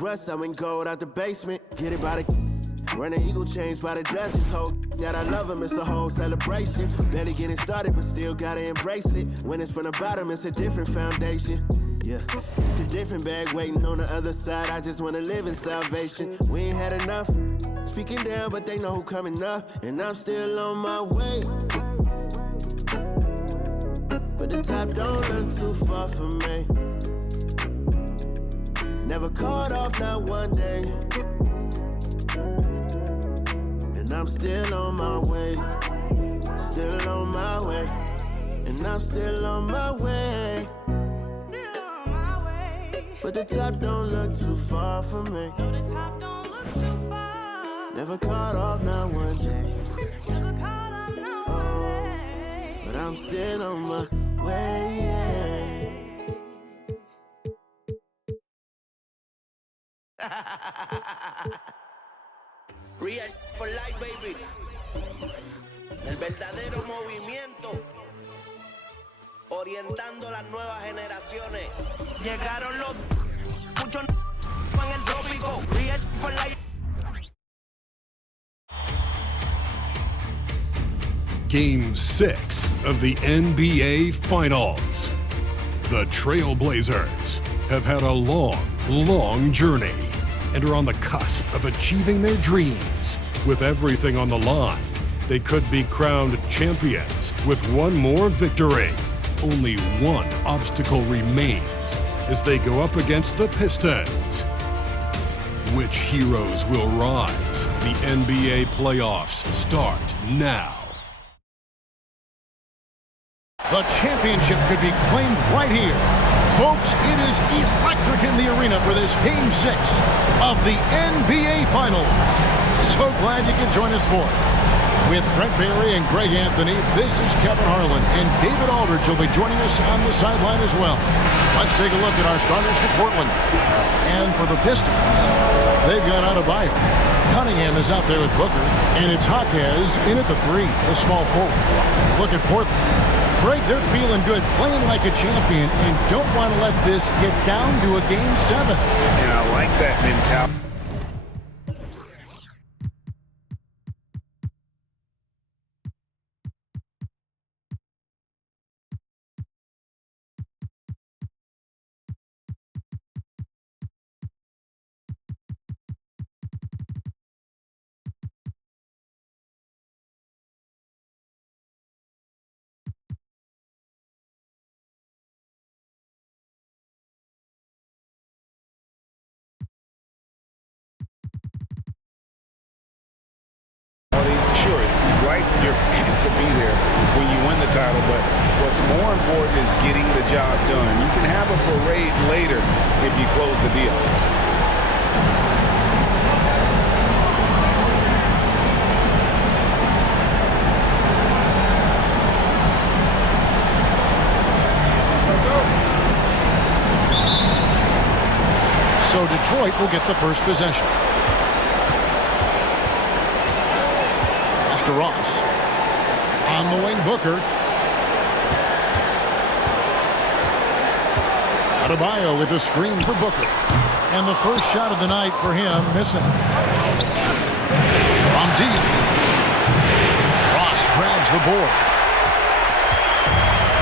Rust, I went gold out the basement. Get it by the running eagle chains by the dozen. Told that I love him, it's a whole celebration. Barely getting started, but still gotta embrace it. When it's from the bottom, it's a different foundation. Yeah, it's a different bag waiting on the other side. I just wanna live in salvation. We ain't had enough. Speaking down, but they know who coming up. And I'm still on my way. But the top don't look too far for me. Never caught off, not one day. And I'm still on my way. Still on my way. And I'm still on my way. Still on my way. But the top don't look too far for me. No, the top don't look too far. Never caught off, not one day. Never caught off, not one day. But I'm still on my way. Real for life, baby. El verdadero movimiento. Orientando las nuevas generaciones. Llegaron los muchos en el trópico. Real for life. Game 6 of the NBA Finals. The Trailblazers have had a long journey and are on the cusp of achieving their dreams. With everything on the line, they could be crowned champions with one more victory. Only one obstacle remains as they go up against the Pistons. Which heroes will rise? The NBA playoffs start now. The championship could be claimed right here. Folks, it is electric in the arena for this Game 6 of the NBA Finals. So glad you can join us for it. With Brent Barry and Greg Anthony, this is Kevin Harlan, and David Aldridge will be joining us on the sideline as well. Let's take a look at our starters for Portland. And for the Pistons, they've got Adebayo. Cunningham is out there with Booker, and it's Jaquez in at the 3, a small forward. Look at Portland. Greg, they're feeling good, playing like a champion, and don't want to let this get down to a Game 7. And I like that mentality. Sure, you'd like your fans to be there when you win the title, but what's more important is getting the job done. You can have a parade later if you close the deal. So Detroit will get the first possession. To Ross. On the wing, Booker. Adebayo with a screen for Booker. And the first shot of the night for him, missing. From deep. Ross grabs the board.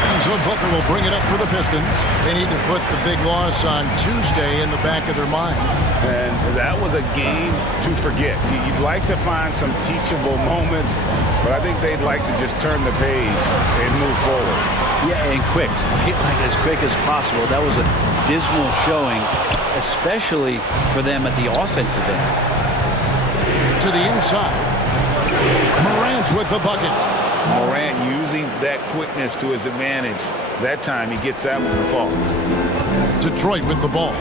And so Booker will bring it up for the Pistons. They need to put the big loss on Tuesday in the back of their mind. And that was a game to forget. You'd like to find some teachable moments, but I think they'd like to just turn the page and move forward. Yeah, and quick, like as quick as possible. That was a dismal showing, especially for them at the offensive end. To the inside. Morant with the bucket. Morant using that quickness to his advantage. That time he gets that one to fall. Detroit with the ball.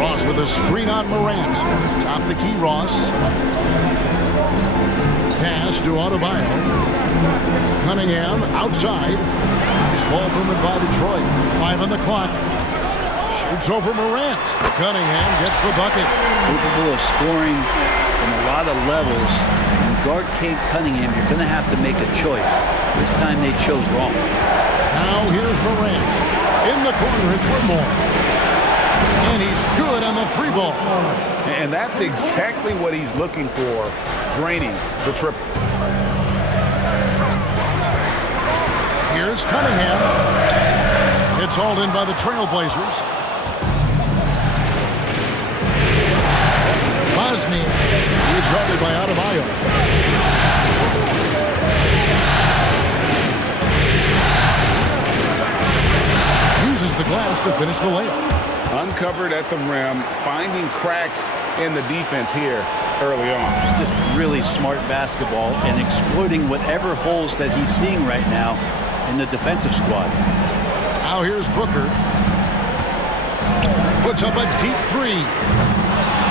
Ross with a screen on Morant. Top the key, Ross. Pass to Adebayo. Cunningham outside. Nice ball movement by Detroit. 5 on the clock. Shoots over Morant. Cunningham gets the bucket. Capable of scoring from a lot of levels. When guard Cade Cunningham, you're going to have to make a choice. This time they chose wrong. Now here's Morant. In the corner, it's Whitmore. And he's good on the 3 ball. And that's exactly what he's looking for, draining the triple. Here's Cunningham. It's hauled in by the Trailblazers. Bosnia. He's guarded by Adebayo. Uses the glass to finish the layup. Uncovered at the rim, finding cracks in the defense here early on. Just really smart basketball and exploiting whatever holes that he's seeing right now in the defensive squad. Now here's Booker. Puts up a deep 3.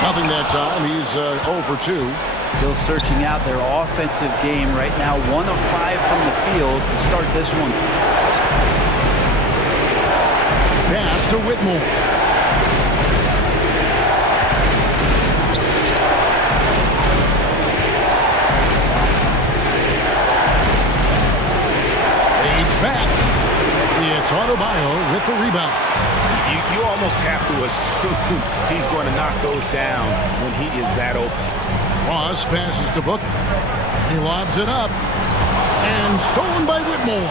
Nothing that time. He's 0 for 2. Still searching out their offensive game right now. 1 of 5 from the field to start this one. Pass to Whitmore. Fades back. It's Adebayo with the rebound. You almost have to assume he's going to knock those down when he is that open. Ross passes to Booker. He lobs it up. And stolen by Whitmore.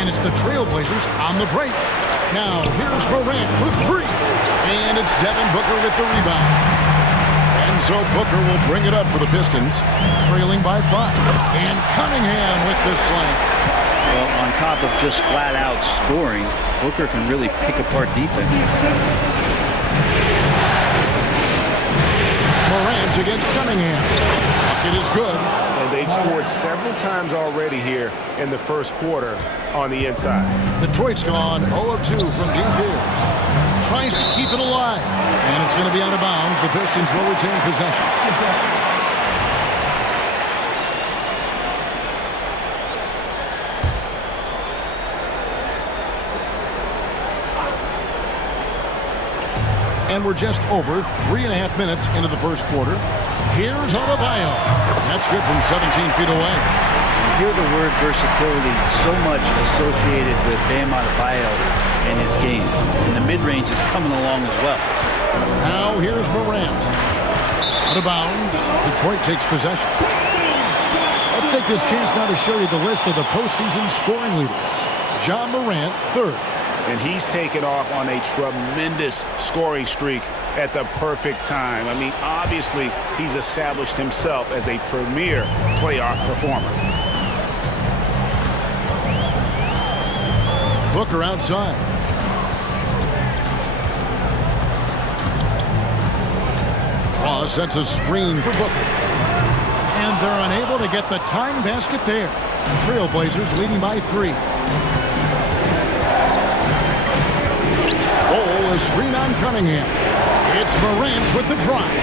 And it's the Trailblazers on the break. Now here's Morant for 3. And it's Devin Booker with the rebound. And so Booker will bring it up for the Pistons, trailing by 5. And Cunningham with the slam. Well, on top of just flat-out scoring, Booker can really pick apart defenses. Morant against Cunningham. Bucket is good. And they've scored several times already here in the first quarter on the inside. Detroit's gone 0 of 2 from deep here. Tries to keep it alive. And it's going to be out of bounds. The Pistons will retain possession. And we're just over 3.5 minutes into the first quarter. Here's Adebayo. That's good from 17 feet away. You hear the word versatility so much associated with Bam Adebayo and his game. And the mid-range is coming along as well. Now here's Morant. Out of bounds. Detroit takes possession. Let's take this chance now to show you the list of the postseason scoring leaders. Ja Morant, 3rd. And he's taken off on a tremendous scoring streak at the perfect time. I mean, obviously, he's established himself as a premier playoff performer. Booker outside. Ross sets a screen for Booker. And they're unable to get the time basket there. Trailblazers leading by 3. A screen on Cunningham. It's Morant with the drive.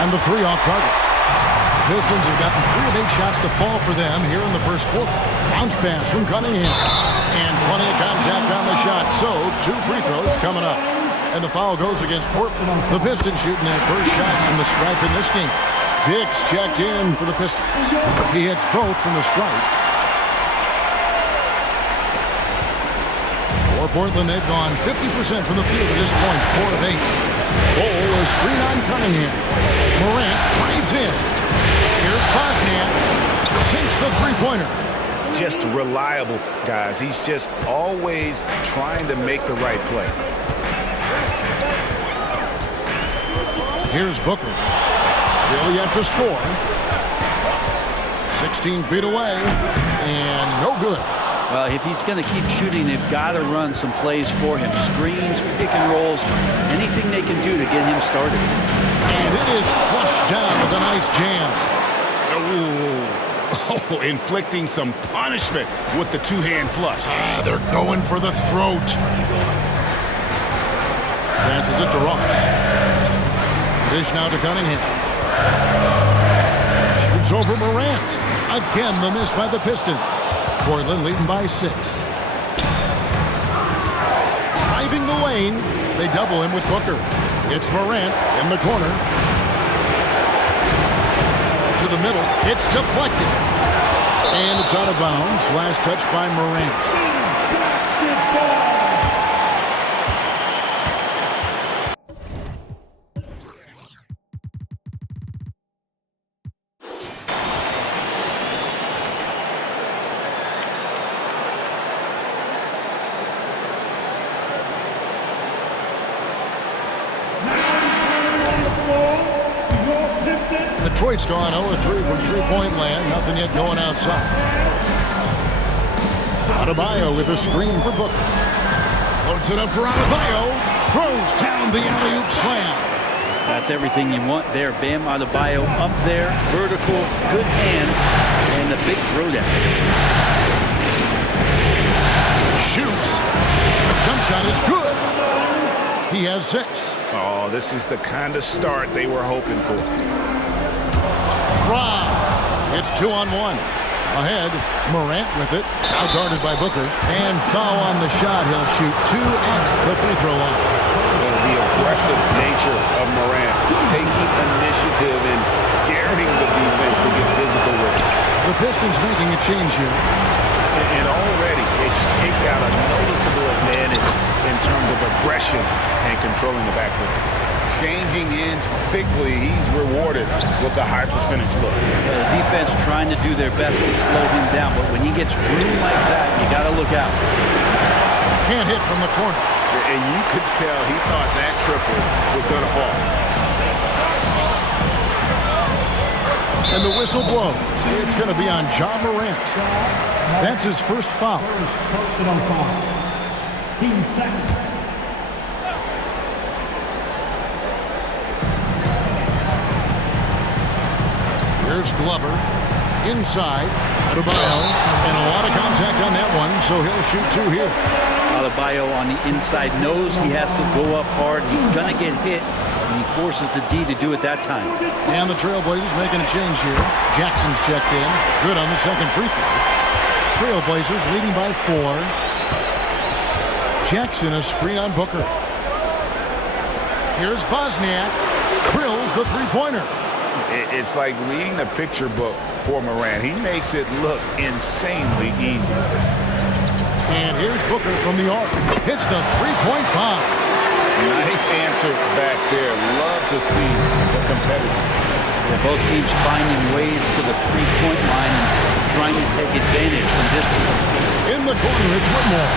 And the 3 off target. Pistons have gotten 3 of 8 shots to fall for them here in the first quarter. Bounce pass from Cunningham. And plenty of contact on the shot. So 2 free throws coming up. And the foul goes against Portland. The Pistons shooting their first shots from the stripe in this game. Dix checked in for the Pistons. He hits both from the stripe. For Portland, they've gone 50% from the field at this point, 4 of 8. A screen on Cunningham. Morant drives in. Here's Bosnia. Sinks the 3-pointer. Just reliable, guys. He's just always trying to make the right play. Here's Booker. Still yet to score. 16 feet away. And no good. Well, if he's going to keep shooting, they've got to run some plays for him. Screens, pick and rolls, anything they can do to get him started. And it is flushed down with a nice jam. Oh, inflicting some punishment with the 2-hand flush. They're going for the throat. Passes it to Ross. Dish now to Cunningham. Shoots over Morant. Again, the miss by the Pistons. Portland leading by 6. Driving the lane. They double him with Booker. It's Morant in the corner. To the middle. It's deflected. And it's out of bounds. Last touch by Morant. Detroit's gone 0-3 from three-point land. Nothing yet going outside. Adebayo with a screen for Booker. Puts it up for Adebayo. Throws down the alley-oop slam. That's everything you want there. Bam Adebayo up there. Vertical, good hands, and the big throwdown. Shoots. The jump shot is good. He has 6. Oh, this is the kind of start they were hoping for. Rob. It's 2-on-1. Ahead, Morant with it. Out guarded by Booker. And foul on the shot. He'll shoot 2 at the free throw line. The aggressive nature of Morant, taking initiative and daring the defense to get physical with it. The Pistons making a change here. And already they've staked out a noticeable advantage in terms of aggression and controlling the backcourt. Changing ends quickly, he's rewarded with a high percentage look. Yeah, the defense trying to do their best to slow him down, but when he gets room like that, you got to look out. Can't hit from the corner. And you could tell he thought that triple was going to fall. And the whistle blows. It's going to be on Ja Morant. That's his first foul. First personal foul. Team second. Here's Glover. Inside. Adebayo. And a lot of contact on that one, so he'll shoot 2 here. Adebayo on the inside knows he has to go up hard. He's going to get hit, and he forces the D to do it that time. And the Trailblazers making a change here. Jackson's checked in. Good on the second free throw. Trailblazers leading by 4. Jackson a screen on Booker. Here's Bosniak. Drills the three-pointer. It's like reading the picture book for Morant. He makes it look insanely easy. And here's Booker from the arc. Hits the three-point bomb. Nice answer back there. Love to see the competitor. Yeah, both teams finding ways to the three-point line and trying to take advantage from distance. In the corner, it's Whitmore.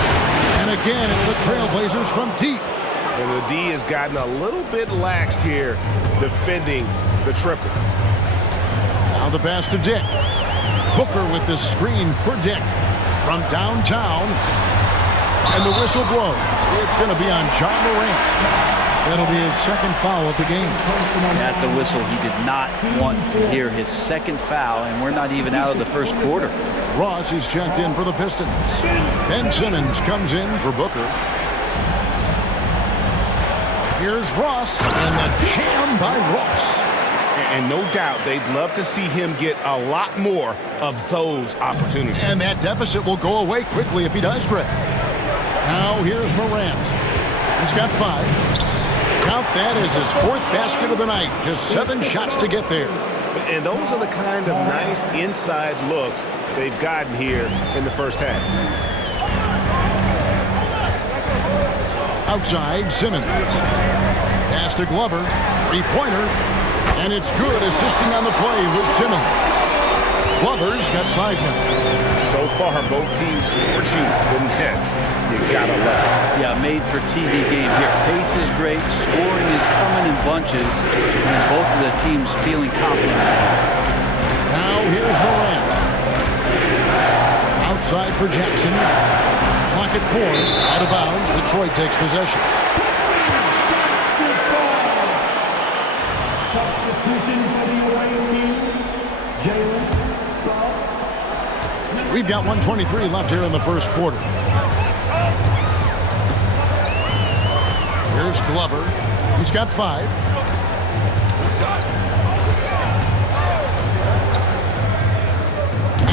And again, it's the Trailblazers from deep. And the D has gotten a little bit laxed here defending the triple. Now the pass to Dick. Booker with the screen for Dick. From downtown. And the whistle blows. It's going to be on Ja Morant. That'll be his second foul of the game. That's a whistle he did not want to hear. His second foul, and we're not even out of the first quarter. Ross is checked in for the Pistons. Ben Simmons comes in for Booker. Here's Ross, and the jam by Ross. And no doubt they'd love to see him get a lot more of those opportunities. And that deficit will go away quickly if he does, Greg. Now here's Morant. He's got 5. Count that as his 4th basket of the night. Just 7 shots to get there. And those are the kind of nice inside looks they've gotten here in the first half. Outside, Simmons. Pass to Glover. 3-pointer. And it's good, assisting on the play with Simmons. Glover's got 5 now. So far, both teams scorching the nets. You gotta love it. Yeah, made for TV game here. Pace is great. Scoring is coming in bunches. And both of the teams feeling confident. Now here's Morant. Outside for Jackson. Clock at 4. Out of bounds. Detroit takes possession. Substitution for the away team, Jalen Suggs. We've got 1:23 left here in the first quarter. Here's Glover. He's got 5.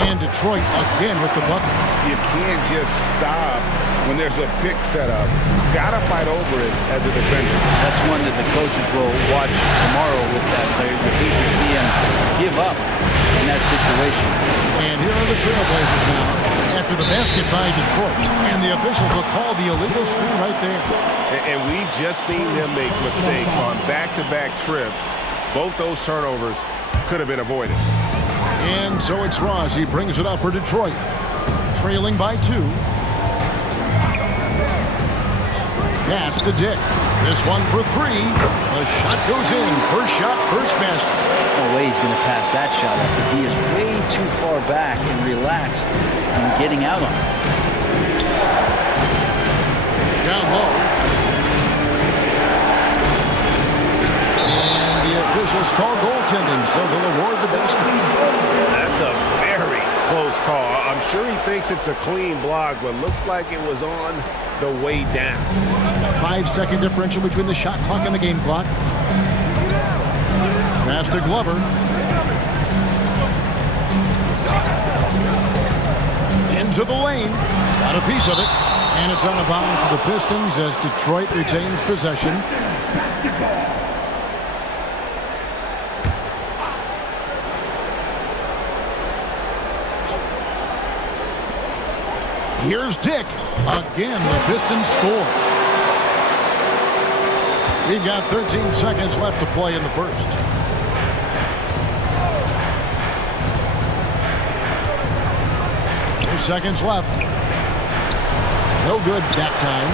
And Detroit again with the bucket. You can't just stop when there's a pick set up, gotta fight over it as a defender. That's one that the coaches will watch tomorrow with that player. You hate to see him give up in that situation. And here are the Trailblazers now after the basket by Detroit. And the officials will call the illegal screen right there. And we've just seen them make mistakes on back-to-back trips. Both those turnovers could have been avoided. And so it's Ross. He brings it up for Detroit. Trailing by 2. Pass to Dick. This one for 3. The shot goes in. First shot, first basket. No way he's going to pass that shot up. The D is way too far back and relaxed in getting out on it. Down low. And the officials call goaltending, so they'll award the basket. That's a very close call. I'm sure he thinks it's a clean block, but looks like it was on the way down. 5-second differential between the shot clock and the game clock. Pass to Glover. Into the lane. Got a piece of it. And it's on a bounce to the Pistons as Detroit retains possession. Here's Dick. Again, the Pistons score. We've got 13 seconds left to play in the first. Seconds left. No good that time.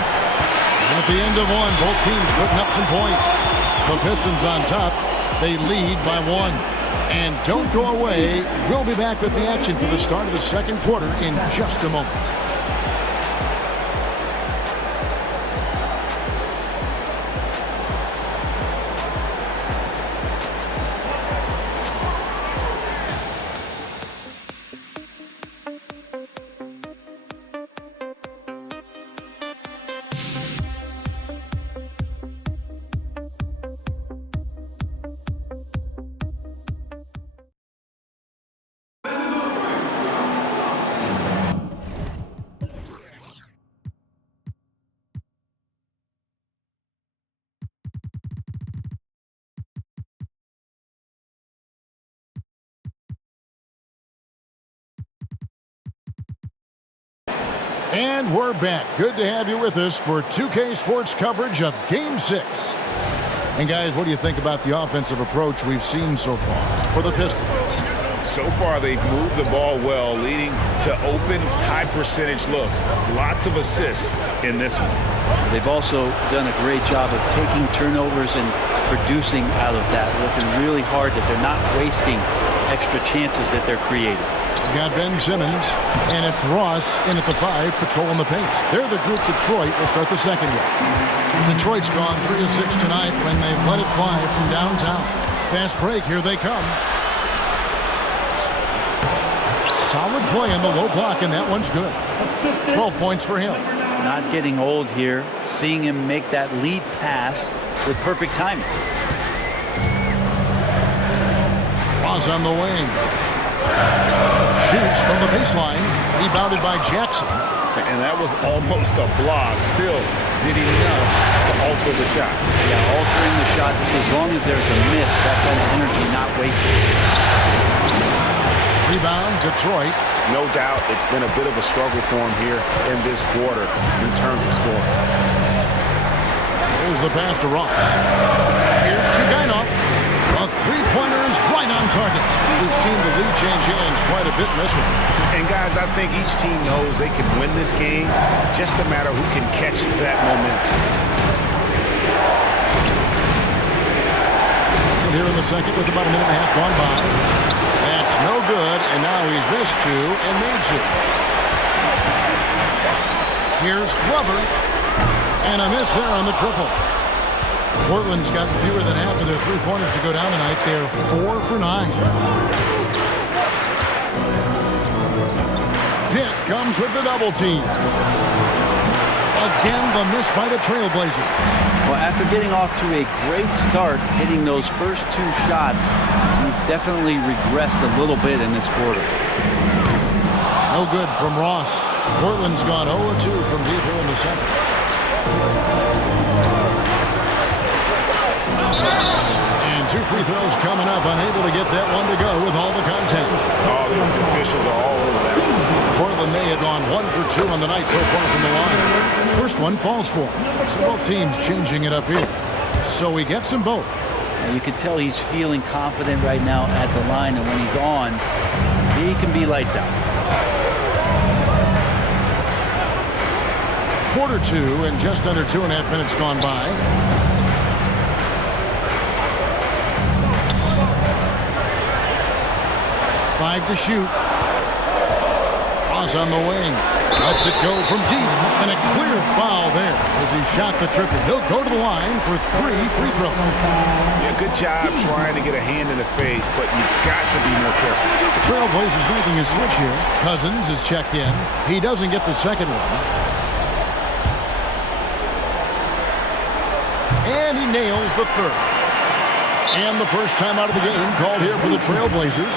And at the end of one, both teams putting up some points. The Pistons on top. They lead by 1. And don't go away. We'll be back with the action for the start of the second quarter in just a moment. And we're back. Good to have you with us for 2K Sports coverage of Game 6. And guys, what do you think about the offensive approach we've seen so far for the Pistons? So far, they've moved the ball well, leading to open, high-percentage looks. Lots of assists in this one. They've also done a great job of taking turnovers and producing out of that, working really hard that they're not wasting extra chances that they're creating. We've got Ben Simmons, and it's Ross in at the 5, patrolling the paint. They're the group Detroit will start the second with. Detroit's gone 3 of 6 tonight when they've let it fly from downtown. Fast break, here they come. Solid play in the low block, and that one's good. 12 points for him. Not getting old here, seeing him make that lead pass with perfect timing. Ross on the wing. Shoots from the baseline. Rebounded by Jackson. And that was almost a block. Still did enough to alter the shot. Yeah, altering the shot just as long as there's a miss. That kind of energy not wasted. Rebound, Detroit. No doubt it's been a bit of a struggle for him here in this quarter in terms of scoring. Here's the pass to Ross. Here's Chugainov. A three-pointer is right on target. We've seen the lead change hands quite a bit in this one. And guys, I think each team knows they can win this game. Just a matter who can catch that momentum. And here in the second with about a minute and a half gone by. That's no good, and now he's missed 2 and made 2. Here's Glover. And a miss there on the triple. Portland's gotten fewer than half of their three-pointers to go down tonight. They're 4 for 9. Dick comes with the double team. Again, the miss by the Trailblazers. Well, after getting off to a great start, hitting those first 2 shots, he's definitely regressed a little bit in this quarter. No good from Ross. Portland's gone 0-2 from deep here in the second. And 2 free throws coming up. Unable to get that one to go with all the contact. Oh, the officials are all over that. Portland, they have gone 1 for 2 on the night so far from the line. First one falls for him. So both teams changing it up here. So he gets them both. You can tell he's feeling confident right now at the line, and when he's on, he can be lights out. Quarter 2 and just under 2.5 minutes gone by. Five to shoot. Ross on the wing. Lets it go from deep. And a clear foul there as he shot the triple. He'll go to the line for 3 free throws. Yeah, good job trying to get a hand in the face, but you've got to be more careful. The Trailblazers making a switch here. Cousins is checked in. He doesn't get the second one. And he nails the third. And the first time out of the game called here for the Trailblazers.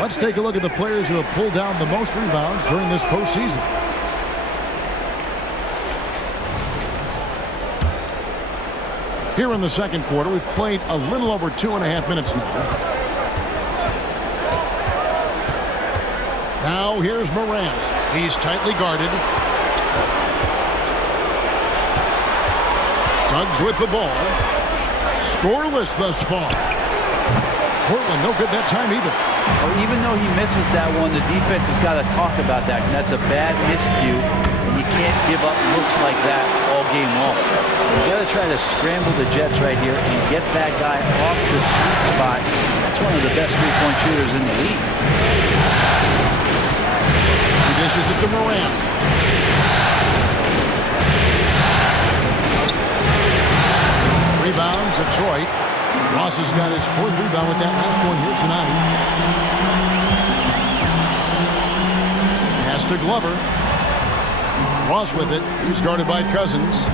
Let's take a look at the players who have pulled down the most rebounds during this postseason. Here in the second quarter, we've played a little over 2.5 minutes now. Now here's Morant. He's tightly guarded. Suggs with the ball. Scoreless thus far. Portland no good that time either. Well, even though he misses that one, the defense has got to talk about that. And that's a bad miscue, and you can't give up looks like that all game long. You got to try to scramble the Jets right here and get that guy off the sweet spot. That's one of the best three-point shooters in the league. He dishes it to Morant. Rebound, Detroit. Ross has got his 4th rebound with that last one here tonight. Pass to Glover. Ross with it. He's guarded by Cousins.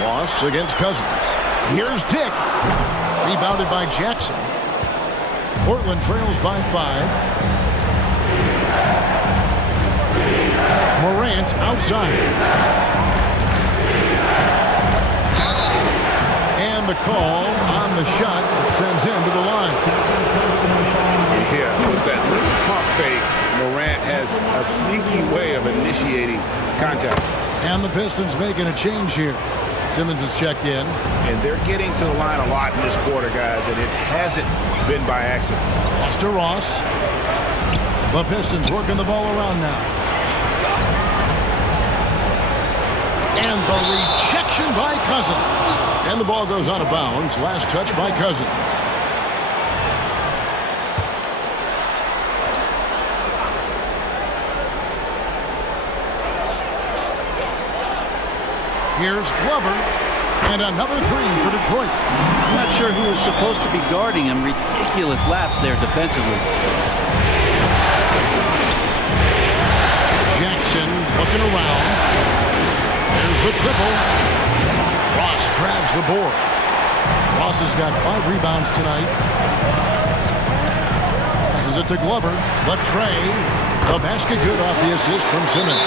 Ross against Cousins. Here's Dick. Rebounded by Jackson. Portland trails by 5. Morant outside. And the call on the shot that sends him to the line. Yeah, with that little pump fake, Morant has a sneaky way of initiating contact. And the Pistons making a change here. Simmons is checked in. And they're getting to the line a lot in this quarter, guys, and it hasn't been by accident. Pass to Ross. The Pistons working the ball around now. And the rejection by Cousins. And the ball goes out of bounds. Last touch by Cousins. Here's Glover. And another 3 for Detroit. I'm not sure who was supposed to be guarding him. Ridiculous lapse there defensively. Jackson looking around. There's the triple. Ross grabs the board. Ross has got 5 rebounds tonight. Passes it to Glover. The tray. The basket good off the assist from Simmons.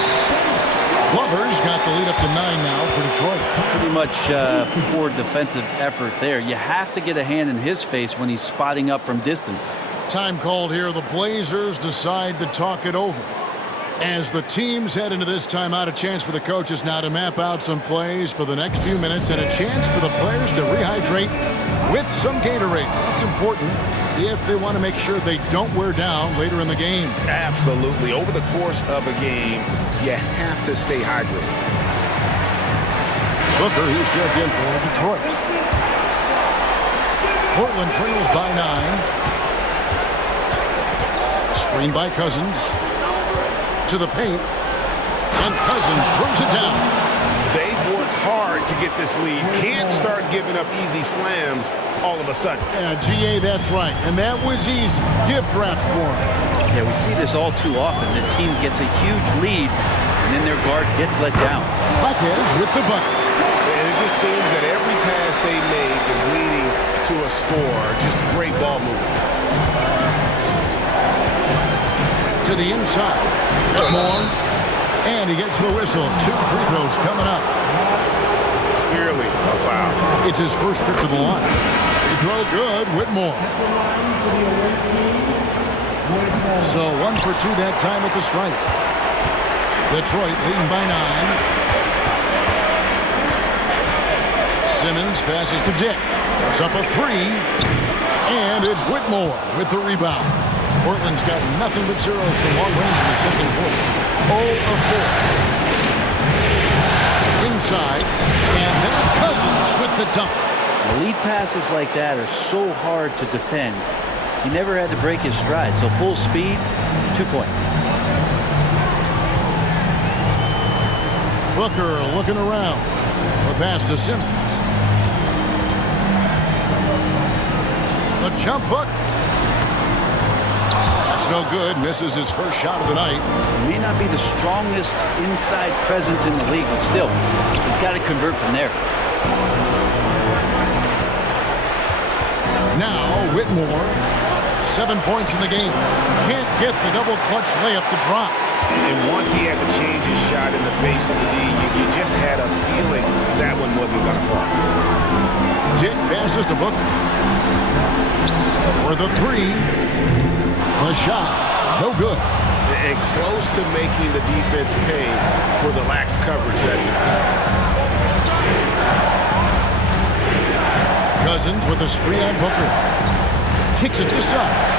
Glover's got the lead up to 9 now for Detroit. Pretty much poor defensive effort there. You have to get a hand in his face when he's spotting up from distance. Time called here. The Blazers decide to talk it over. As the teams head into this timeout, a chance for the coaches now to map out some plays for the next few minutes and a chance for the players to rehydrate with some Gatorade. That's important if they want to make sure they don't wear down later in the game. Absolutely. Over the course of a game, you have to stay hydrated. Booker, he's checked in for Detroit. Portland trails by 9. Screen by Cousins. To the paint. And Cousins throws it down. They've worked hard to get this lead. Can't start giving up easy slams all of a sudden. Yeah, GA, that's right. And that was easy. Gift wrap for him. Yeah, we see this all too often. The team gets a huge lead, and then their guard gets let down. Marquez with the bucket. And it just seems that every pass they make is leading to a score. Just great ball movement. To the inside. More. And he gets the whistle. 2 free throws coming up. Clearly a foul. It's his first trip to the line. Free throw good. Whitmore. So 1 for 2 that time at the stripe. Detroit leading by 9. Simmons passes to Dick. It's up a 3. And it's Whitmore with the rebound. Portland's got nothing but zeros from long range in the second quarter. 0 of 4. Inside. And then Cousins with the dunk. Lead passes like that are so hard to defend. He never had to break his stride, so full speed, 2 points. Booker looking around. The pass to Simmons. The jump hook. That's no good. Misses his first shot of the night. He may not be the strongest inside presence in the league, but still, he's got to convert from there. Now Whitmore. 7 points in the game. Can't get the double clutch layup to drop. And once he had to change his shot in the face of the D, you just had a feeling that one wasn't going to fall. Dick passes to Booker. For the 3. The shot, no good. And close to making the defense pay for the lax coverage that time. Cousins with a screen on Booker. Kicks it to Suggs.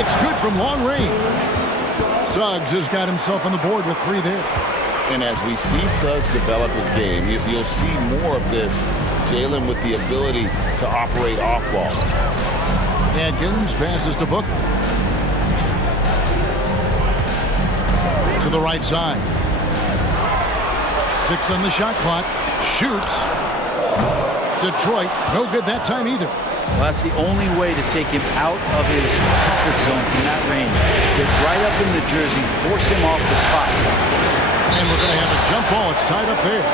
It's good from long range. Suggs has got himself on the board with 3 there. And as we see Suggs develop his game, you'll see more of this. Jalen with the ability to operate off ball. Adkins passes to Booker. To the right side. 6 on the shot clock. Shoots. Detroit, no good that time either. Well, that's the only way to take him out of his comfort zone from that range. Get right up in the jersey, force him off the spot. And we're going to have a jump ball. It's tied up there.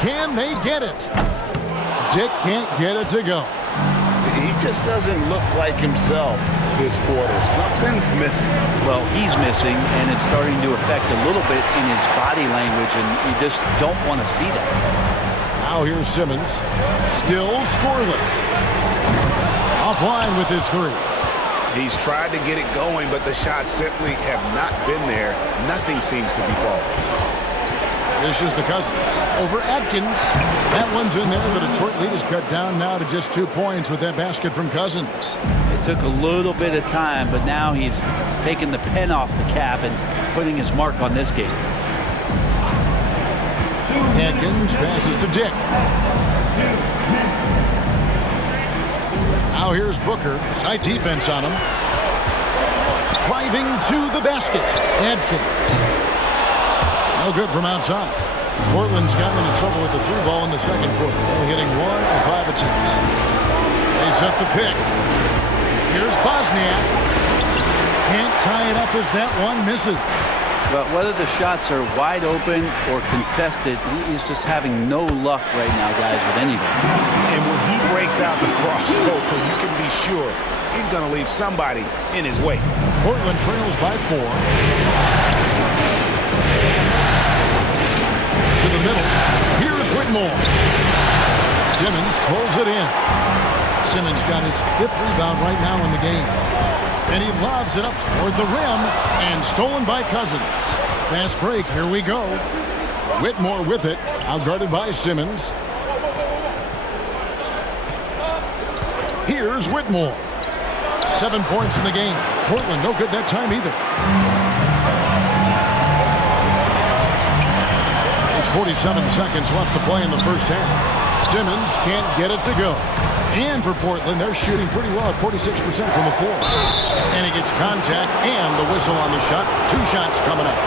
Can they get it? Dick can't get it to go. He just doesn't look like himself this quarter. Something's missing. Well, he's missing, and it's starting to affect a little bit in his body language, and you just don't want to see that. Now here's Simmons. Still scoreless. Offline with his 3. He's tried to get it going, but the shots simply have not been there. Nothing seems to be falling. Dishes to Cousins. Over Adkins. That one's in there. The Detroit lead is cut down now to just 2 points with that basket from Cousins. It took a little bit of time, but now he's taking the pen off the cap and putting his mark on this game. Adkins passes to Dick. Now here's Booker. Tight defense on him. Driving to the basket. Adkins. No good from outside. Portland's gotten into trouble with the 3 ball in the second quarter. Only hitting 1 of 5 attempts. They set the pick. Here's Bosniak. Can't tie it up as that one misses. But whether the shots are wide open or contested, he's just having no luck right now, guys, with anything. And when he breaks out the crossover, you can be sure he's going to leave somebody in his way. Portland trails by 4. To the middle. Here's Whitmore. Simmons pulls it in. Simmons got his 5th rebound right now in the game. And he lobs it up toward the rim and stolen by Cousins. Fast break. Here we go. Whitmore with it. Outguarded by Simmons. Here's Whitmore. 7 points in the game. Portland no good that time either. 47 seconds left to play in the first half. Simmons can't get it to go. And for Portland, they're shooting pretty well at 46% from the floor. And he gets contact and the whistle on the shot. 2 shots coming up.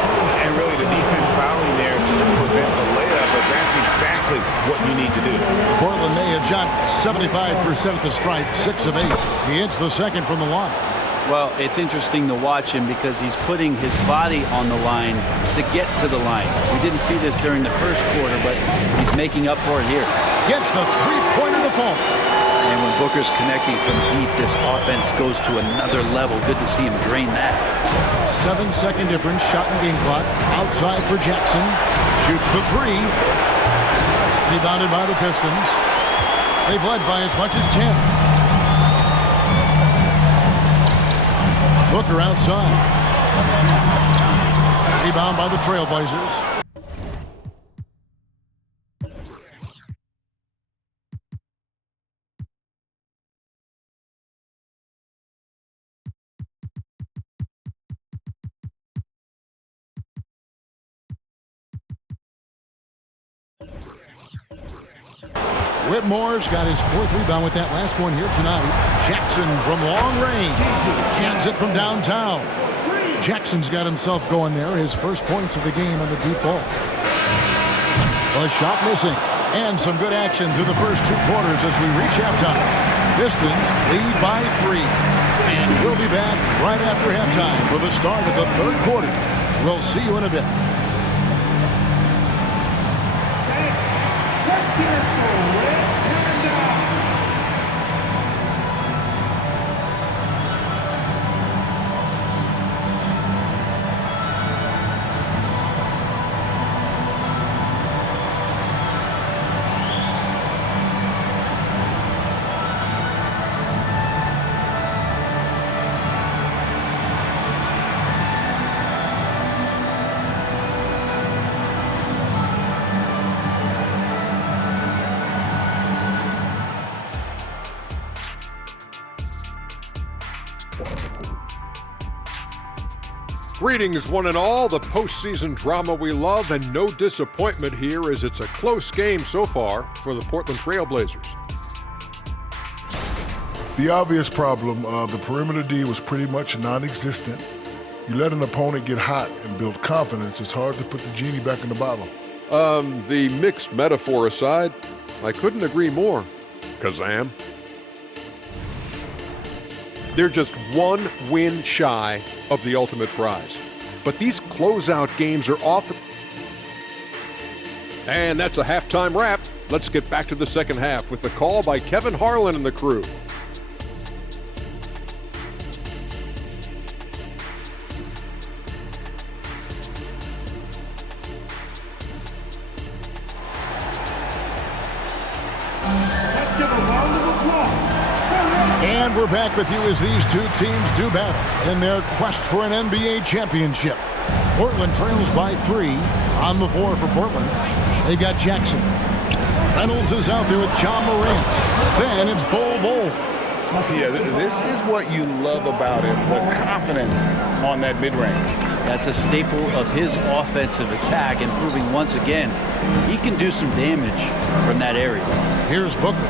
And really the defense fouling there to prevent the layup, but that's exactly what you need to do. Portland, they have shot 75% at the stripe, 6 of 8. He hits the second from the line. Well, it's interesting to watch him because he's putting his body on the line to get to the line. We didn't see this during the first quarter, but he's making up for it here. Gets the three-pointer to fall. And when Booker's connecting from deep, this offense goes to another level. Good to see him drain that. 7-second difference, shot and game clock. Outside for Jackson. Shoots the 3. Rebounded by the Pistons. They've led by as much as 10. Booker outside. Rebound by the Trailblazers. Whitmore's got his 4th rebound with that last one here tonight. Jackson from long range. Cans it from downtown. Jackson's got himself going there. His first points of the game on the deep ball. A shot missing. And some good action through the first 2 quarters as we reach halftime. Pistons lead by 3. And we'll be back right after halftime for the start of the 3rd quarter. We'll see you in a bit. Greetings, one and all. The postseason drama we love, and no disappointment here as it's a close game so far for the Portland Trailblazers. The obvious problem, the perimeter D was pretty much non-existent. You let an opponent get hot and build confidence, it's hard to put the genie back in the bottle. The mixed metaphor aside, I couldn't agree more. Kazam. They're just 1 win shy of the ultimate prize. But these closeout games are often... And that's a halftime wrap. Let's get back to the second half with the call by Kevin Harlan and the crew. And we're back with you as these 2 teams do battle in their quest for an NBA championship. Portland trails by 3 on the floor for Portland. They've got Jackson. Reynolds is out there with John Morant. Then it's Bol. Yeah, this is what you love about him, the confidence on that mid-range. That's a staple of his offensive attack, and proving once again he can do some damage from that area. Here's Booker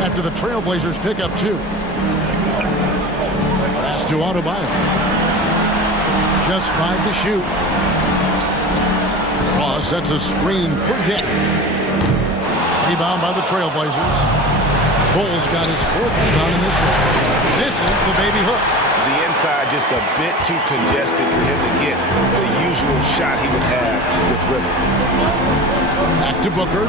after the Trailblazers pick up 2. Pass to Adebayo. Just 5 to shoot. Ross sets a screen for Dick. Rebound by the Trailblazers. Bull's got his 4th rebound in this one. This is the baby hook. The inside just a bit too congested for him to get the usual shot he would have with rhythm. Back to Booker.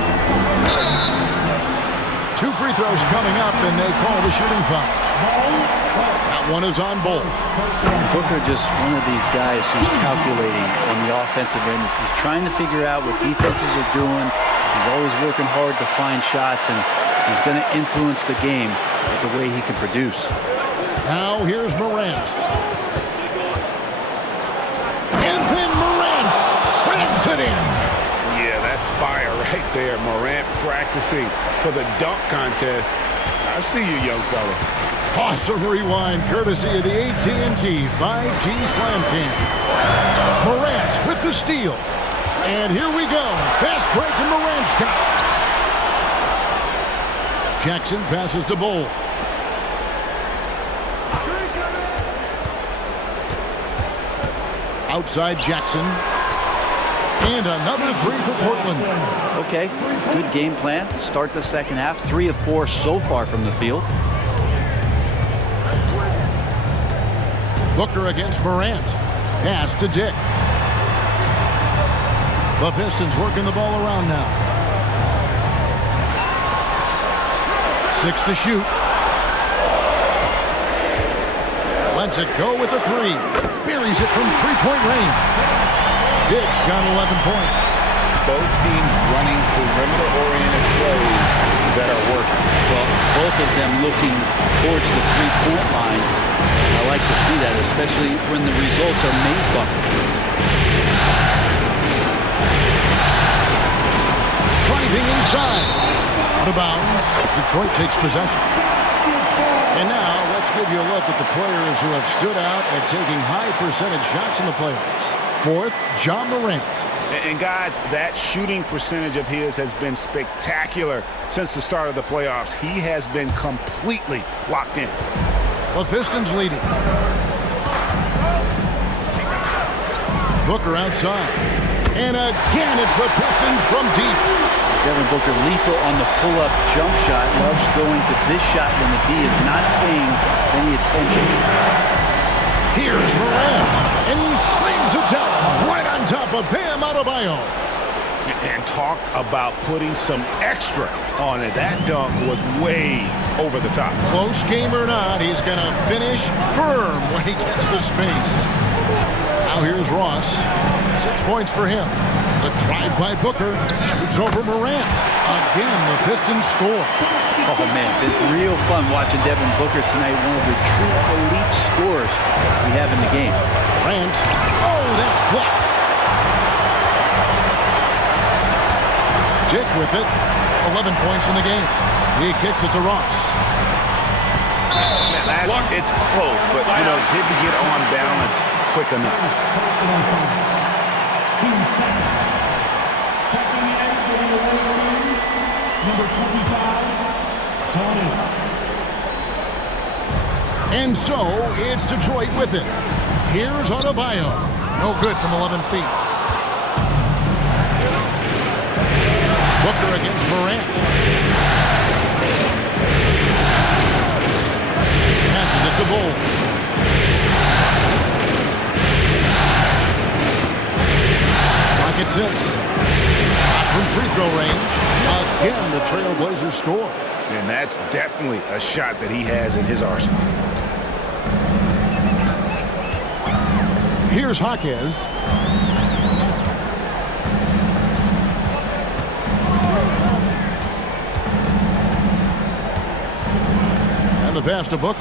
2 free throws coming up, and they call the shooting foul. That one is on Bol. Booker just one of these guys who's calculating on the offensive end. He's trying to figure out what defenses are doing. He's always working hard to find shots, and he's going to influence the game with the way he can produce. Now here's Morant. And then Morant slams it in. Yeah, that's fire right there. Morant practicing for the dunk contest. I see you, young fella. Awesome rewind courtesy of the AT&T 5G Slam Cam. Morant with the steal. And here we go. Fast break and Morant's got it. Jackson passes to Bull. Outside Jackson. And another three for Portland. Okay, good game plan. Start the second half. 3 of 4 so far from the field. Booker against Morant. Pass to Dick. The Pistons working the ball around now. 6 to shoot. Lets it go with a 3. Buries it from three-point range. Dick's got 11 points. Both teams running perimeter-oriented plays that are working. Well, both of them looking towards the three-point line. I like to see that, especially when the results are made buckets. Driving inside. Out of bounds. Detroit takes possession. And now let's give you a look at the players who have stood out at taking high percentage shots in the playoffs. Fourth, Ja Morant. And guys, that shooting percentage of his has been spectacular since the start of the playoffs. He has been completely locked in. The Pistons leading. Booker outside. And again, it's the Pistons from deep. Devin Booker lethal on the pull-up jump shot. Loves going to this shot when the D is not paying any attention. Here's Morant, and he slings it down right on top of Bam Adebayo. And talk about putting some extra on it. That dunk was way over the top. Close game or not, he's going to finish firm when he gets the space. Now here's Ross. 6 points for him. The drive by Booker shoots over Morant. Again, the Pistons score. Oh, man, it's real fun watching Devin Booker tonight. One of the true elite scorers we have in the game. Morant. Oh, that's blocked. Dick with it. 11 points in the game. He kicks it to Ross. It's close, but, you know, didn't get on balance quick enough. Number 25, Tony. And so, it's Detroit with it. Here's Adebayo. No good from 11 feet. Booker against Morant. Passes it to Bull. Clock at 6. From free throw range. Again, the Trailblazers score. And that's definitely a shot that he has in his arsenal. Here's Jaquez. And the pass to Booker.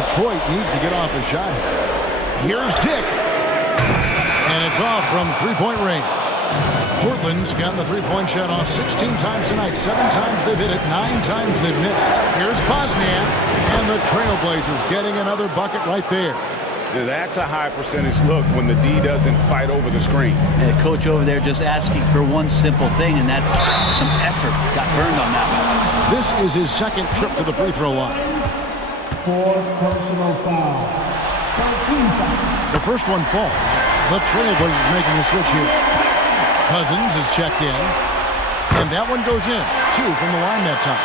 Detroit needs to get off a shot here. Here's Dick. And it's off from three-point range. Portland's gotten the three-point shot off 16 times tonight. 7 times they've hit it, 9 times they've missed. Here's Bosniak, and the Trailblazers getting another bucket right there. Now that's a high percentage look when the D doesn't fight over the screen. And coach over there just asking for one simple thing, and that's some effort. Got burned on that one. This is his second trip to the free throw line. 4th personal foul. 13 foul. The first one falls. The Trailblazers making a switch here. Cousins is checked in. And that one goes in. 2 from the line that time.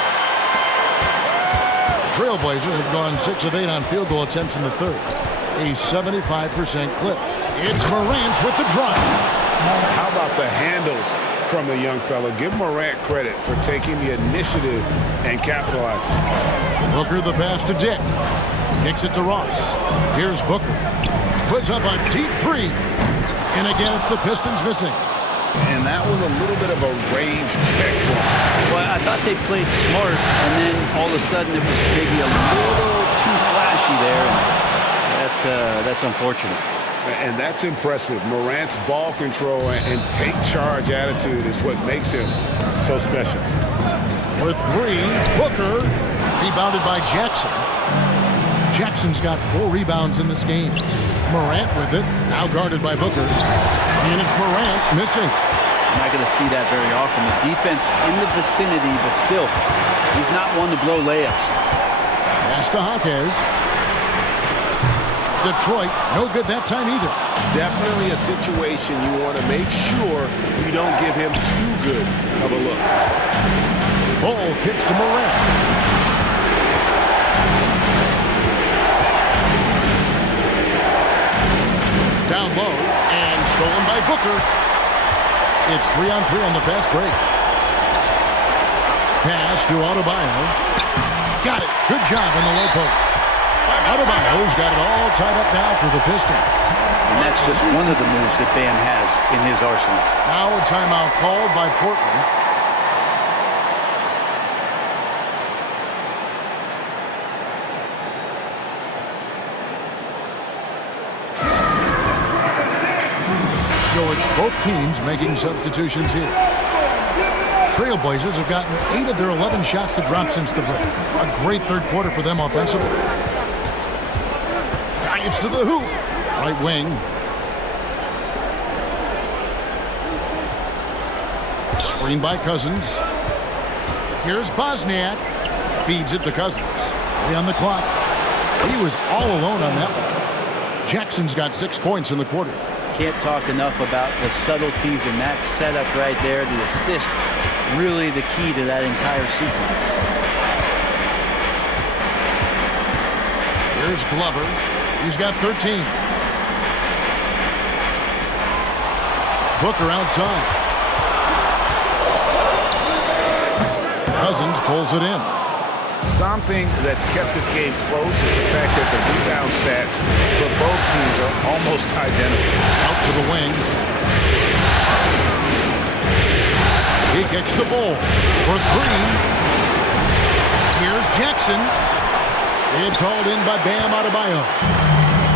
The Trailblazers have gone 6 of 8 on field goal attempts in the third. A 75% clip. It's Morant with the drive. How about the handles from the young fella? Give Morant credit for taking the initiative and capitalizing. Booker the pass to Dick. Kicks it to Ross. Here's Booker. Puts up a deep three. And again, it's the Pistons missing. And that was a little bit of a range check for him. Well, I thought they played smart, and then all of a sudden it was maybe a little too flashy there. And that's unfortunate. And that's impressive. Morant's ball control and take charge attitude is what makes him so special. For 3, Booker, rebounded by Jackson. Jackson's got 4 rebounds in this game. Morant with it, now guarded by Booker. And it's Morant missing. You're not going to see that very often. The defense in the vicinity, but still, he's not one to blow layups. Pass to Hawkes. Detroit, no good that time either. Definitely a situation you want to make sure you don't give him too good of a look. Ball kicks to Morant. Down low and stolen by Booker. It's 3-on-3 on the fast break. Pass to Adebayo. Got it. Good job in the low post. Adebayo's got it all tied up now for the Pistons. And that's just one of the moves that Bam has in his arsenal. Now a timeout called by Portland. So it's both teams making substitutions here. Trailblazers have gotten 8 of their 11 shots to drop since the break. A great third quarter for them offensively. Drives to the hoop. Right wing. Screen by Cousins. Here's Bosniak. Feeds it to Cousins. 3 on the clock. He was all alone on that one. Jackson's got 6 points in the quarter. Can't talk enough about the subtleties in that setup right there. The assist, really the key to that entire sequence. Here's Glover. He's got 13. Booker outside. Cousins pulls it in. Something that's kept this game close is the fact that the rebound stats for both teams are almost identical. Out to the wing. He kicks the ball for 3. Here's Jackson. It's hauled in by Bam Adebayo.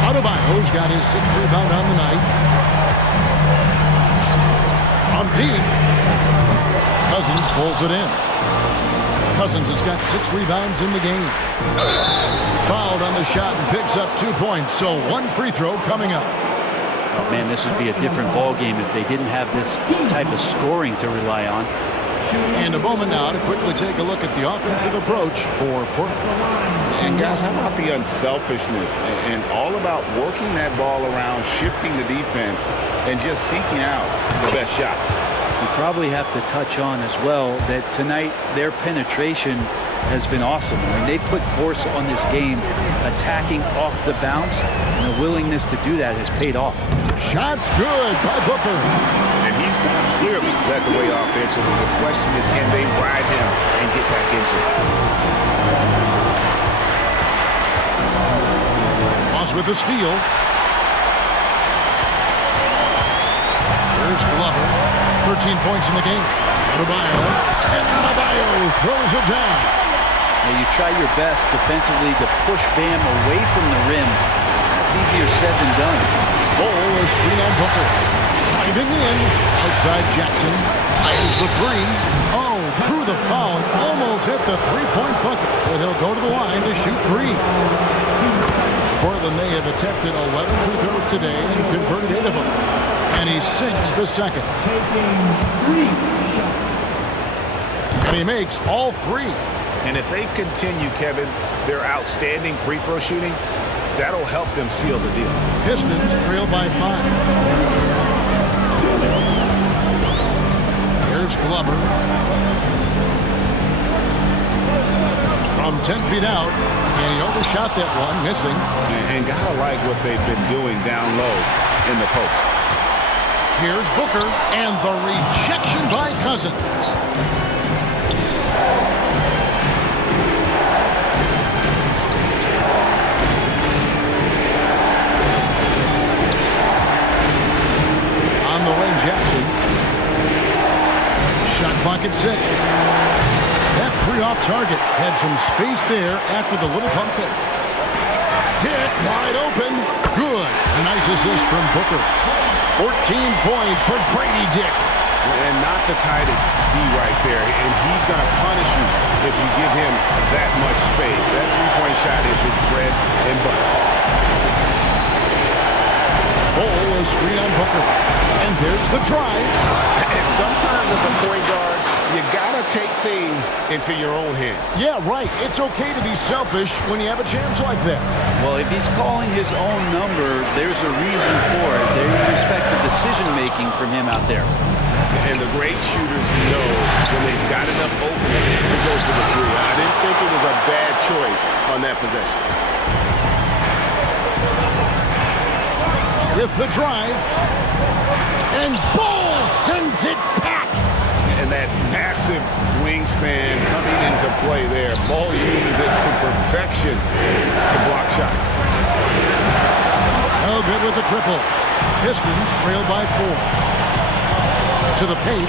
Adebayo's got his 6th rebound on the night. From deep. Cousins pulls it in. Cousins has got 6 rebounds in the game. Fouled on the shot and picks up 2 points. So 1 free throw coming up. Oh, man, this would be a different ball game if they didn't have this type of scoring to rely on. And a moment now to quickly take a look at the offensive approach for Portland. And guys, how about the unselfishness and all about working that ball around, shifting the defense, and just seeking out the best shot. We probably have to touch on as well that tonight their penetration has been awesome. I mean, they put force on this game, attacking off the bounce, and the willingness to do that has paid off. Shots good by Booker. And he's clearly led the way offensively. The question is, can they ride him and get back into it? Moss with the steal. Here's Glover. 13 points in the game. Adebayo. And Adebayo throws it down. Now you try your best defensively to push Bam away from the rim. That's easier said than done. Ball is screen on Booker. Diving in. Outside Jackson. Fires the 3. Oh, drew the foul and almost hit the 3-point bucket. But he'll go to the line to shoot 3. Portland, they have attempted 11 free throws today and converted 8 of them. And he sinks the second. And he makes all 3. And if they continue, Kevin, their outstanding free throw shooting, that'll help them seal the deal. Pistons trail by 5. Here's Glover. From 10 feet out, and he overshot that one, missing. And gotta like what they've been doing down low in the post. Here's Booker, and the rejection by Cousins. On the wing, Jackson. Shot clock at 6. That 3 off target had some space there after the little pump fake. Dick wide open. Good. A nice assist from Booker. 14 points for Grady Dick. And not the tightest D right there. And he's going to punish you if you give him that much space. That three-point shot is his bread and butter. Ball is screen on Booker. And there's the drive. And sometimes as a point guard, you got to take things into your own hands. Yeah, right. It's okay to be selfish when you have a chance like that. Well, if he's calling his own number, there's a reason for it. They respect the decision-making from him out there. And the great shooters know when they've got enough opening to go for the three. I didn't think it was a bad choice on that possession. With the drive. And Ball sends it back. And that massive wingspan coming into play there. Ball uses it to perfection to block shots. No good with the triple. Pistons trail by 4. To the paint.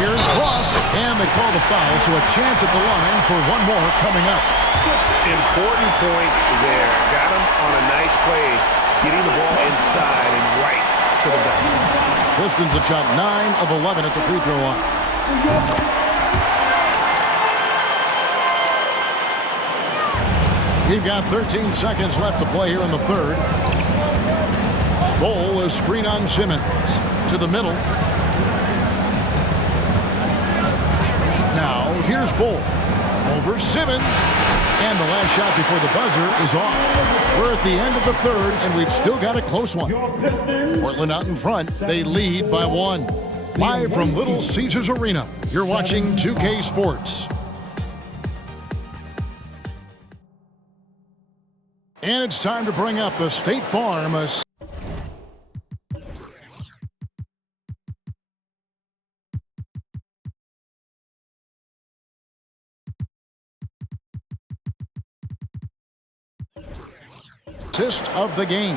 Here's Ross. And they call the foul, so a chance at the line for one more coming up. Important points there. Got him on a nice play, getting the ball inside and right to the bucket. Pistons have shot 9 of 11 at the free throw line. We've got 13 seconds left to play here in the third. Ball is screen on Simmons. To the middle. Now, here's Ball. Over Simmons. And the last shot before the buzzer is off. We're at the end of the third, and we've still got a close one. Portland out in front. They lead by 1. Live from Little Caesars Arena, you're watching 2K Sports. And it's time to bring up the State Farm assist of the game.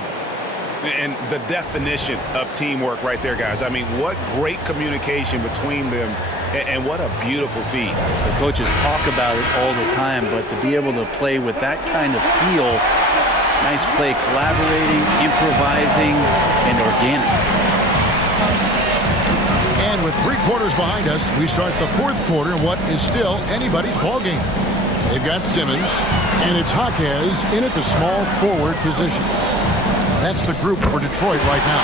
And the definition of teamwork right there, guys. I mean, what great communication between them, and what a beautiful feed. The coaches talk about it all the time, but to be able to play with that kind of feel, nice play, collaborating, improvising, and organic. And with 3 quarters behind us, we start the fourth quarter in what is still anybody's ballgame. They've got Simmons, and it's Jaquez in at the small forward position. That's the group for Detroit right now.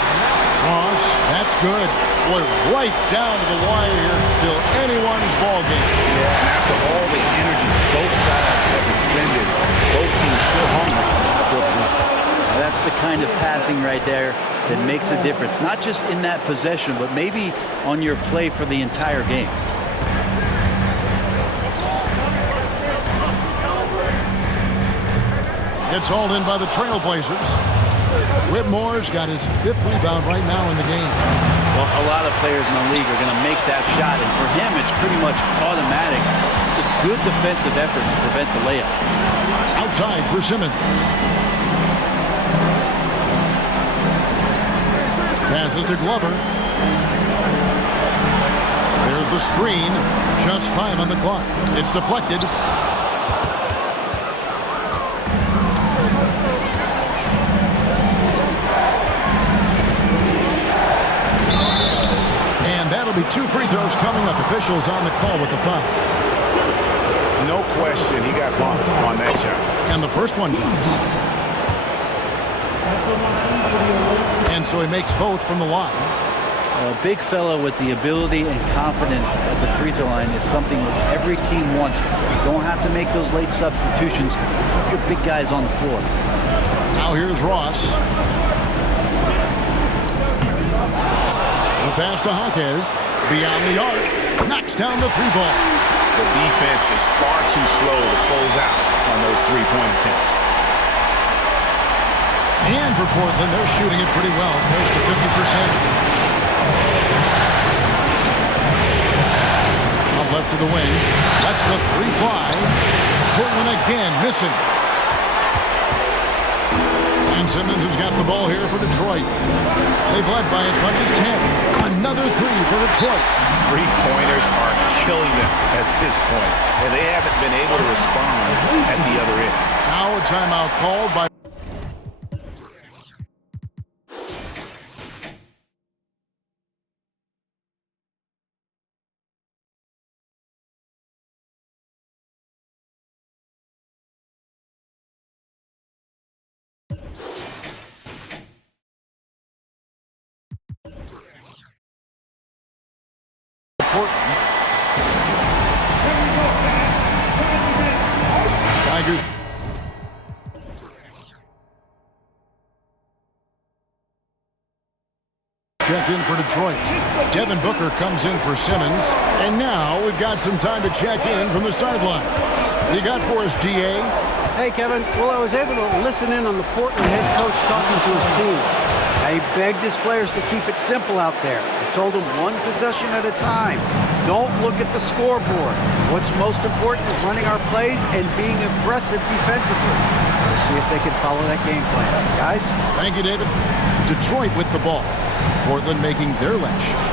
Ross, that's good. Boy, right down to the wire here. Still anyone's ball game. Yeah, and after all the energy both sides have expended, both teams still hungry for a win. That's the kind of passing right there that makes a difference. Not just in that possession, but maybe on your play for the entire game. It's hauled in by the Trailblazers. Whitmore's got his 5th rebound right now in the game. Well, a lot of players in the league are going to make that shot, and for him, it's pretty much automatic. It's a good defensive effort to prevent the layup. Outside for Simmons. Passes to Glover. There's the screen. Just 5 on the clock. It's deflected. That'll be 2 free throws coming up. Officials on the call with the foul. No question, he got bumped on that shot. And the first one drops. And so he makes both from the line. A big fella with the ability and confidence at the free throw line is something that every team wants. You don't have to make those late substitutions. Keep your big guys on the floor. Now here's Ross. The pass to Jaquez. Beyond the arc. Knocks down the 3-ball. The defense is far too slow to close out on those 3-point attempts. And for Portland, they're shooting it pretty well, close to 50%. Out left to the wing. That's the 3 fly. Portland again missing. And Simmons has got the ball here for Detroit. They've led by as much as 10. Another 3 for Detroit. 3-pointers are killing them at this point, and they haven't been able to respond at the other end. Now a timeout called by Portland. Tigers. Check in for Detroit. Devin Booker comes in for Simmons. And now we've got some time to check in from the sideline. You got for us, DA? Hey, Kevin. Well, I was able to listen in on the Portland head coach talking to his team. He begged his players to keep it simple out there. He told them one possession at a time. Don't look at the scoreboard. What's most important is running our plays and being aggressive defensively. We'll see if they can follow that game plan. Guys? Thank you, David. Detroit with the ball. Portland making their last shot.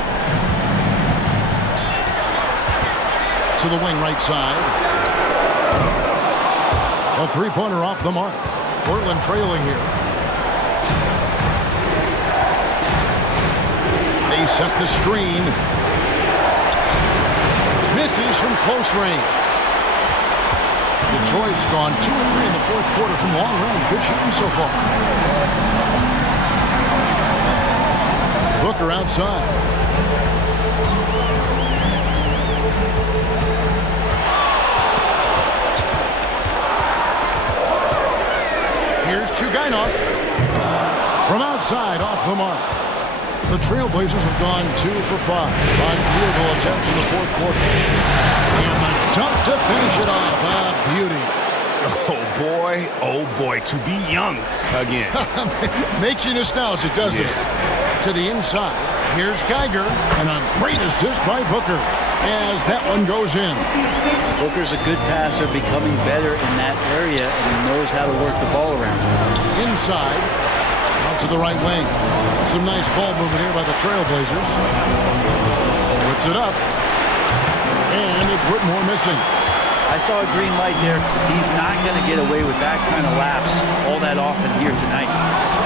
To the wing right side. A three-pointer off the mark. Portland trailing here. They set the screen. Misses from close range. Detroit's gone 2 of 3 in the fourth quarter from long range. Good shooting so far. Booker outside. Here's Chugainov. From outside, off the mark. The Trailblazers have gone 2 for 5 on field goal attempts in the fourth quarter. And the dunk to finish it off. Ah, beauty. Oh boy, to be young again. Makes you nostalgic, doesn't it? To the inside, here's Geiger, and a great assist by Booker as that one goes in. Booker's a good passer, becoming better in that area, and he knows how to work the ball around. Inside, out to the right wing. Some nice ball movement here by the Trailblazers. Puts it up, and it's Whitmore missing. I saw a green light there. He's not going to get away with that kind of lapse all that often here tonight.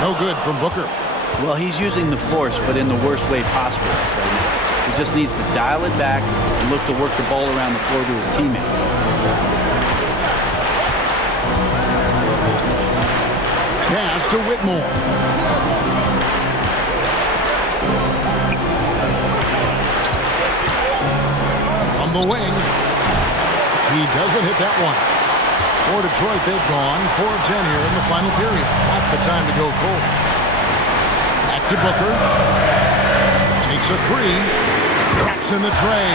No good from Booker. Well, he's using the force, but in the worst way possible right now. He just needs to dial it back and look to work the ball around the floor to his teammates. Pass to Whitmore. From the wing. He doesn't hit that one. For Detroit, they've gone 4 of 10 here in the final period. Not the time to go cold. Back to Booker. Takes a 3. Traps in the tray.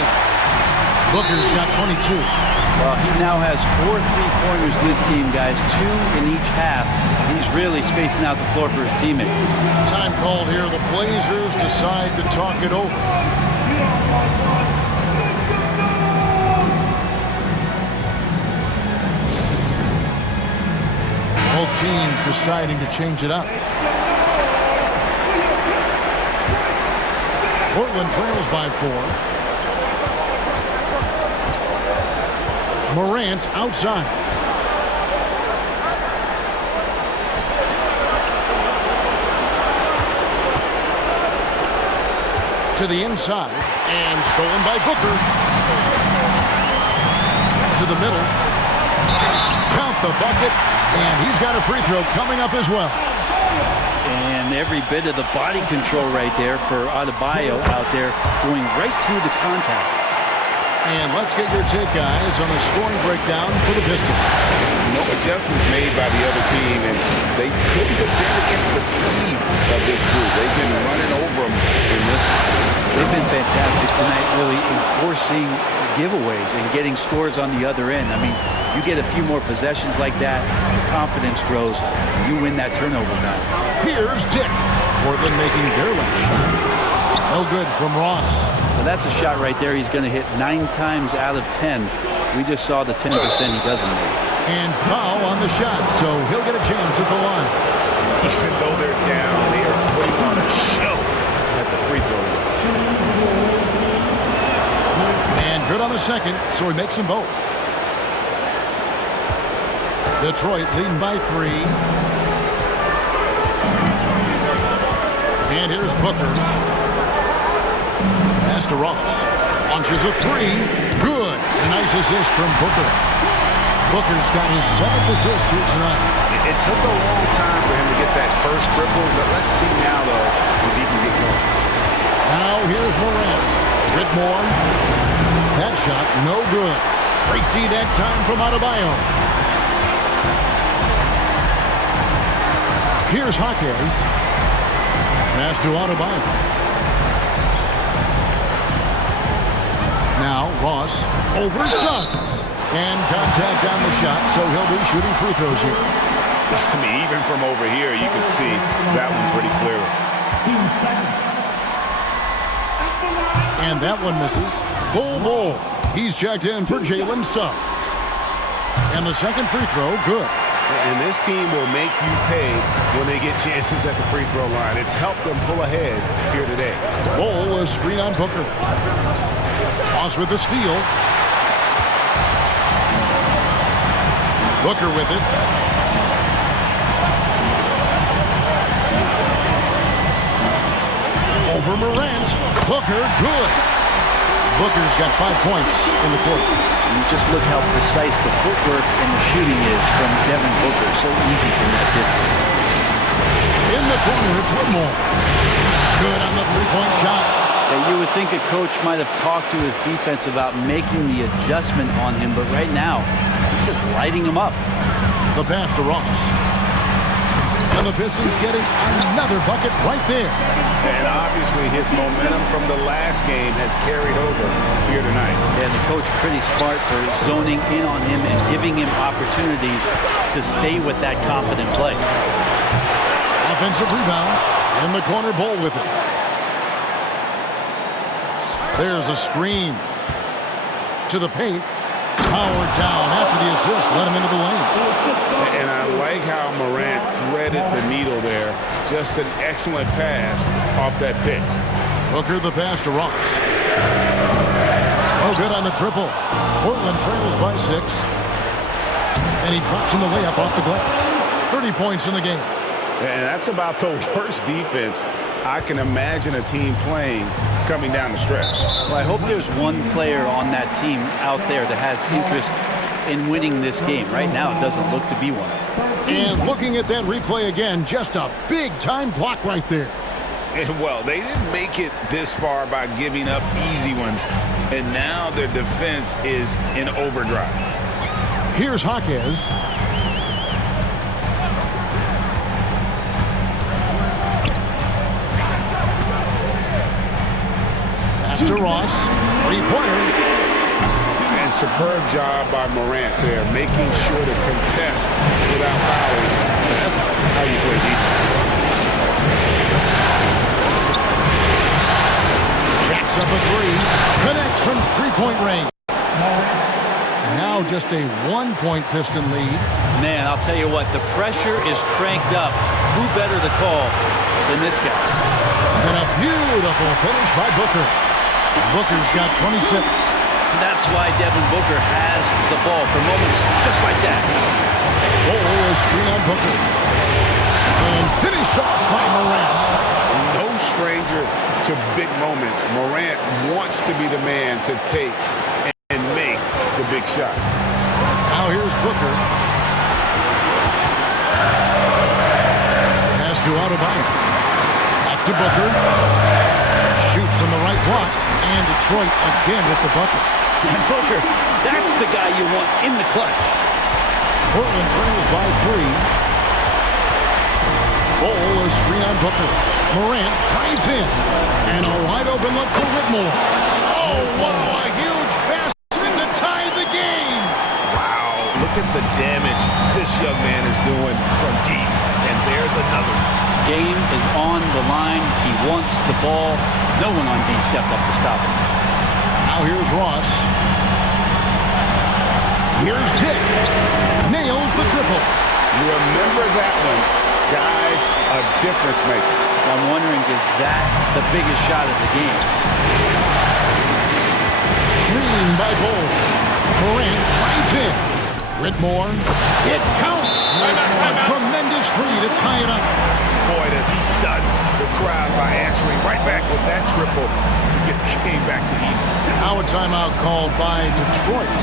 Booker's got 22. Well, he now has 4 3-pointers in this game, guys. 2 in each half. He's really spacing out the floor for his teammates. Time called here. The Blazers decide to talk it over. Both teams deciding to change it up. Portland trails by 4. Morant outside. To the inside and stolen by Booker. To the middle. Count the bucket. And he's got a free throw coming up as well. And every bit of the body control right there for Adebayo out there going right through the contact. And let's get your take, guys, on the scoring breakdown for the Pistons. No adjustments made by the other team, and they couldn't defend against the speed of this group. They've been running over them in this one. They've been fantastic tonight, really enforcing giveaways and getting scores on the other end. I mean, you get a few more possessions like that, confidence grows, you win that turnover battle. Here's Dick. Portland making their last shot. No good from Ross. Well, that's a shot right there. He's going to hit 9 times out of 10. We just saw the 10% he doesn't make. And foul on the shot, so he'll get a chance at the line. Even though they're down, they are putting on a show at the free throw line. And good on the second, so he makes them both. Detroit leading by 3. And here's Booker. Pass to Ross. Launches a 3. Good. A nice assist from Booker. Booker's got his 7th assist here tonight. It took a long time for him to get that first triple, but let's see now, though, if he can get going. Now here's Morant. Whitmore. That shot, no good. Great D that time from Adebayo. Here's Jaquez. Pass to Adebayo. Now Ross over Suggs. And contact on the shot, so he'll be shooting free throws here. I mean, even from over here, you can see that one pretty clearly. And that one misses. Bull. He's checked in for Jalen Suggs. And the second free throw, good. And this team will make you pay when they get chances at the free throw line. It's helped them pull ahead here today. Bull, a screen on Booker. Ross with the steal. Booker with it. Over Morant. Booker, good. Booker's got 5 points in the quarter. You just look how precise the footwork and the shooting is from Devin Booker. So easy from that distance. In the corner, it's Whitmore. Good on the three-point shot. Yeah, you would think a coach might have talked to his defense about making the adjustment on him, but right now, he's just lighting him up. The pass to Ross. And the Pistons getting another bucket right there. And obviously his momentum from the last game has carried over here tonight. Yeah, the coach pretty smart for zoning in on him and giving him opportunities to stay with that confident play. Offensive rebound. In the corner, Bull with it. There's a screen. To the paint. Powered down after the assist. Let him into the lane. And I like how Morant threaded the needle there. Just an excellent pass off that pick. Booker the pass to Ross. Oh, good on the triple. Portland trails by 6. And he drops in the layup off the glass. 30 points in the game. And that's about the worst defense I can imagine a team playing coming down the stretch. Well, I hope there's one player on that team out there that has interest in winning this game. Right now, it doesn't look to be one. And looking at that replay again, just a big-time block right there. And well, they didn't make it this far by giving up easy ones, and now their defense is in overdrive. Here's Jaquez. Pass to Ross. Three-pointer. And superb job by Morant there, making sure to contest without fouling. That's how you play defense. Jacks up a three. Connects from three-point range. And now just a 1-point Piston lead. Man, I'll tell you what, the pressure is cranked up. Who better to call than this guy? And a beautiful finish by Booker. Booker's got 26. That's why Devin Booker has the ball for moments just like that. Oh, a screen on Booker. And finished off by Morant. No stranger to big moments. Morant wants to be the man to take and make the big shot. Now here's Booker. Pass to Adebayo. Back to Booker. Shoots from the right block. And Detroit again with the bucket. And Booker, that's the guy you want in the clutch. Portland trails by 3. Bull, a screen on Booker. Morant drives in. And a wide open look for Whitmore. Oh, wow, a huge basket to tie the game. Wow, look at the damage this young man is doing from deep. And there's another. Game is on the line. He wants the ball. No one on D stepped up to stop him. Now here's Ross. Here's Dick. Nails the triple. You remember that one. Guys, a difference maker. I'm wondering, is that the biggest shot of the game? Screen by Bull. Morant drives in. Whitmore. It counts. A tremendous three to tie it up. Boy, does he stun the crowd by answering right back with that triple to get the game back to even. Now a timeout called by Detroit.